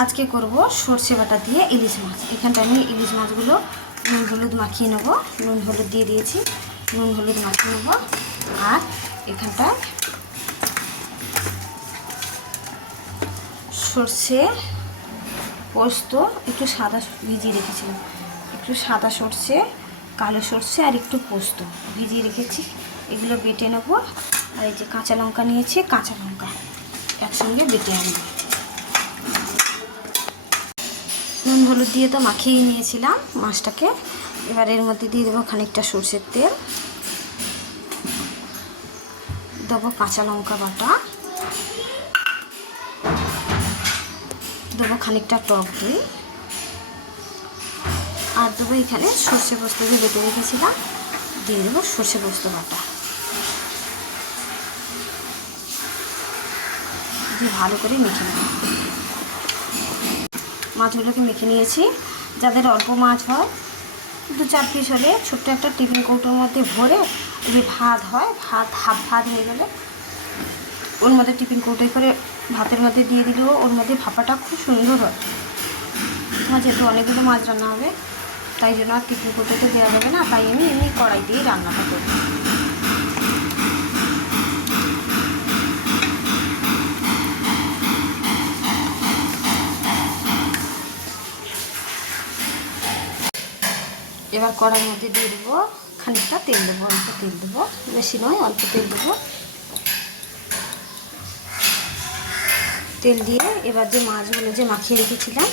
আজকে করব সর্ষে বাটা দিয়ে ইলিশ মাছ। এখানটা আমি ইলিশ মাছগুলো নুন হলুদ মাখিয়ে নেব। নুন হলুদ দিয়ে দিয়েছি। নুন হলুদ মাখিয়ে নেব। আর এখানটায় সর্ষে পোস্ত, একটু সাদা ভিজিয়ে রেখেছিলাম। একটু সাদা সর্ষে, কালো সর্ষে আর একটু পোস্ত ভিজিয়ে রেখেছি। এগুলো বেটে নেব। আর এই যে কাঁচা লঙ্কা নিয়েছি, কাঁচা লঙ্কা একসঙ্গে বেটে আনব নুন হলুদ দিয়ে তো মাখিয়ে নিয়েছিলাম মাছটাকে। এবার এর মধ্যে দিয়ে দেবো খানিকটা সর্ষের তেল। দেবো কাঁচা লঙ্কা বাটা। দেবো খানিকটা টক দই। আর দেবো এখানে সর্ষে পোস্ত দিয়ে বেটে রেখেছিলাম। দিয়ে দেবো সর্ষে পোস্ত বাটা। দিয়ে ভালো করে মেখে নেব। মাছগুলোকে মেখে নিয়েছি। যাদের অল্প মাছ হয়, দু চার পিস হলে ছোট্ট একটা টিফিন কৌটোর মধ্যে ভরে যদি ভাত হয়, ভাত হাফ ভাত হয়ে গেলে ওর মধ্যে টিফিন কৌটোয় করে ভাতের মধ্যে দিয়ে দিলেও ওর মধ্যে ভাপাটা খুব সুন্দর হয়। আমার যেহেতু অনেকগুলো মাছ রান্না হবে, তাই জন্য আর টিফিন কৌটোতে দেওয়া যাবে না, তাই আমি এমনি কড়াই দিয়ে রান্নাটা করি এবার কড়াইয়ের মধ্যে দিয়ে দেবো খানিকটা তেল দেবো, অল্প তেল দেবো, বেশি নয়, অল্প তেল দেবো। তেল দিয়ে এবার যে মাছগুলো যে মাখিয়ে রেখেছিলাম,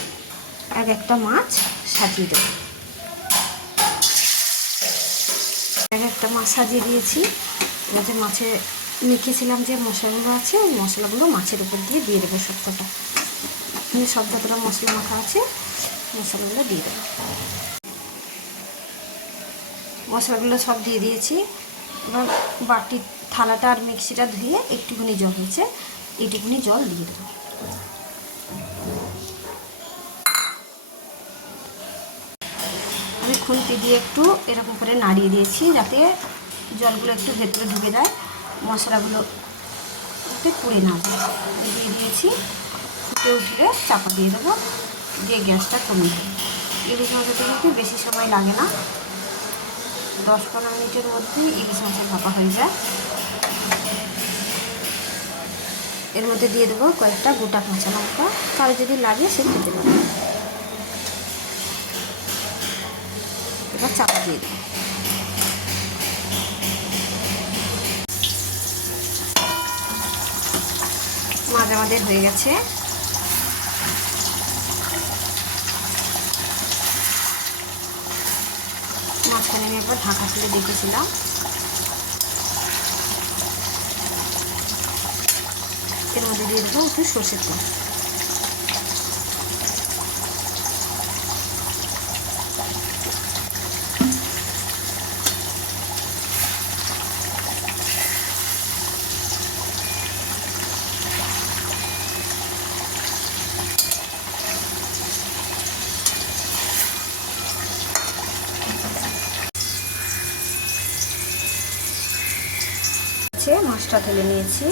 এক একটা মাছ সাজিয়ে দেবো। এক একটা মাছ সাজিয়ে দিয়েছি। এবার যে মাছে মেখেছিলাম যে মশলাগুলো আছে, ওই মশলাগুলো মাছের উপর দিয়ে দিয়ে দেবো এখানে সব যতটা মশলা মাখা আছে, মশলাগুলো দিয়ে দেবো। মশলাগুলো সব দিয়ে দিয়েছি। এবার বাটির থালাটা আর মিক্সিটা ধুয়ে একটুখানি জল হয়েছে, এইটুকুনি জল দিয়ে দেবো। আমি খুন্তি দিয়ে একটু এরকম করে নাড়িয়ে দিয়েছি যাতে জলগুলো একটু ভেতরে ঢুকে যায়, মশলাগুলো যাতে পুড়ে না যায়। দিয়ে দিয়েছি, ফুটে উঠলে চাপা দিয়ে দেবো, দিয়ে গ্যাসটা কমিয়ে দেবো। ইলিশ মাছটা বেশি সময় লাগে না দশ পনেরো মিনিটের মধ্যেই ইলিশ মাছের ভাপা হয়ে যায়। এর মধ্যে দিয়ে দেবো কয়েকটা গোটা কাঁচা লঙ্কা। কারও যদি লাগে সে খেতে পারে এবার চাপা দিয়ে দেবো। মাছ আমাদের হয়ে গেছে। মাঝখানে আমি একবার ঢাকা ফেলে দেখেছিলাম। এর মধ্যে দিয়ে দেবো একটু সর্ষের তেল। মাছটা তুলে নিয়েছি।